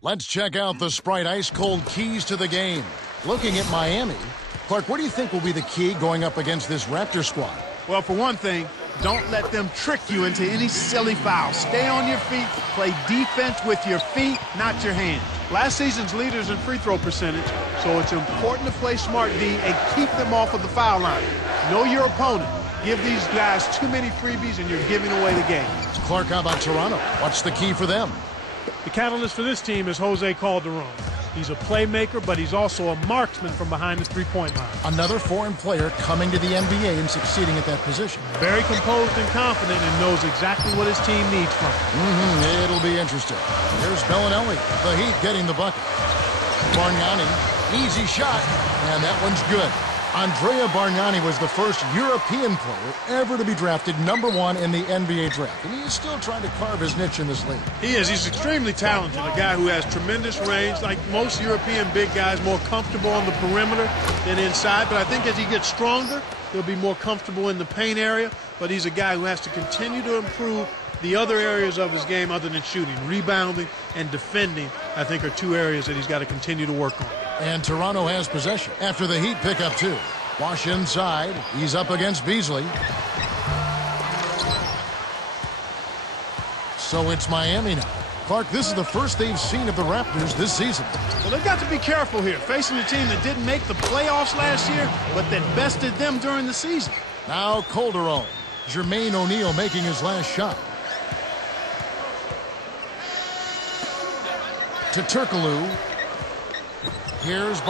Let's check out the Sprite ice-cold keys to the game. Looking at Miami, Clark, what do you think will be the key going up against this Raptor squad? Well, for one thing, don't let them trick you into any silly fouls. Stay on your feet, play defense with your feet, not your hands. Last season's leaders in free throw percentage, so it's important to play smart D and keep them off of the foul line. Know your opponent. Give these guys too many freebies and you're giving away the game. Clark, how about Toronto? What's the key for them? The catalyst for this team is XxOHhoexX. He's a playmaker, but he's also a marksman from behind the three-point line. Another foreign player coming to the NBA and succeeding at that position. Very composed and confident and knows exactly what his team needs from him. It'll be interesting. Here's Bellinelli, the Heat getting the bucket. Bargnani, easy shot, and that one's good. Andrea Bargnani was the first European player ever to be drafted #1 in the NBA draft, and he is still trying to carve his niche in this league. He is. He's extremely talented, a guy who has tremendous range. Like most European big guys, more comfortable on the perimeter than inside, but I think as he gets stronger, he'll be more comfortable in the paint area, but he's a guy who has to continue to improve the other areas of his game other than shooting. Rebounding and defending, I think, are two areas that he's got to continue to work on. And Toronto has possession after the Heat pick up 2. Wash inside. He's up against Beasley. So it's Miami now. Clark, this is the first they've seen of the Raptors this season. Well, they've got to be careful here, facing a team that didn't make the playoffs last year, but that bested them during the season. Now Calderon. Jermaine O'Neal making his last shot. To Turkoglu. Here's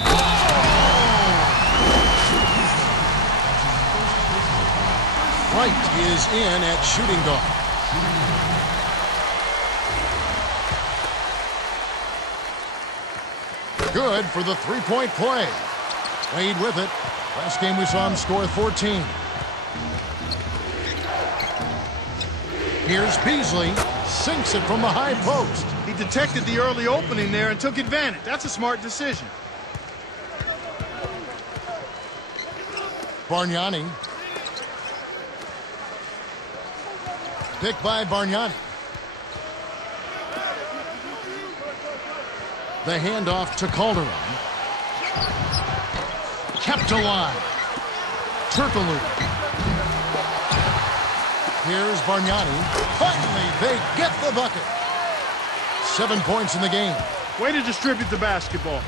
Wright is in at shooting guard. Good for the three-point play. Wade with it. Last game we saw him score 14. Here's Beasley. Sinks it from the high post. He detected the early opening there and took advantage. That's a smart decision. Bargnani. Picked by Bargnani. The handoff to Calderon. Kept alive. Turkoglu. Here's Bargnani. Finally, they get the bucket. 7 points in the game. Way to distribute the basketball.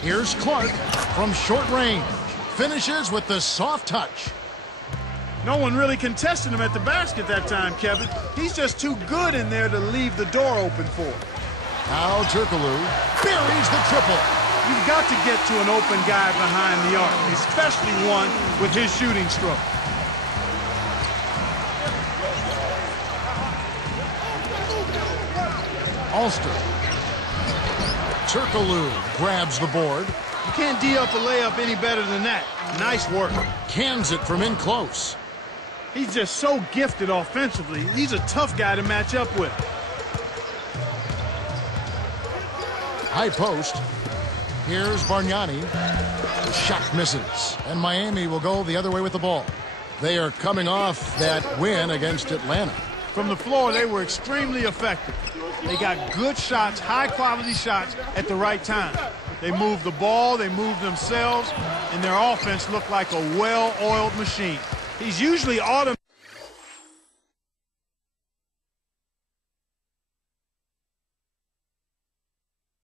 Here's Clark from short range. Finishes with the soft touch. No one really contested him at the basket that time, Kevin. He's just too good in there to leave the door open for. Now Turkoglu buries the triple. You've got to get to an open guy behind the arc, especially one with his shooting stroke. Ulster. Turkoglu grabs the board. You can't D up a layup any better than that. Nice work. Cans it from in close. He's just so gifted offensively. He's a tough guy to match up with. High post. Here's Bargnani. The shot misses. And Miami will go the other way with the ball. They are coming off that win against Atlanta. From the floor, they were extremely effective. They got good shots, high-quality shots at the right time. They moved the ball, they moved themselves, and their offense looked like a well-oiled machine. He's usually automatic.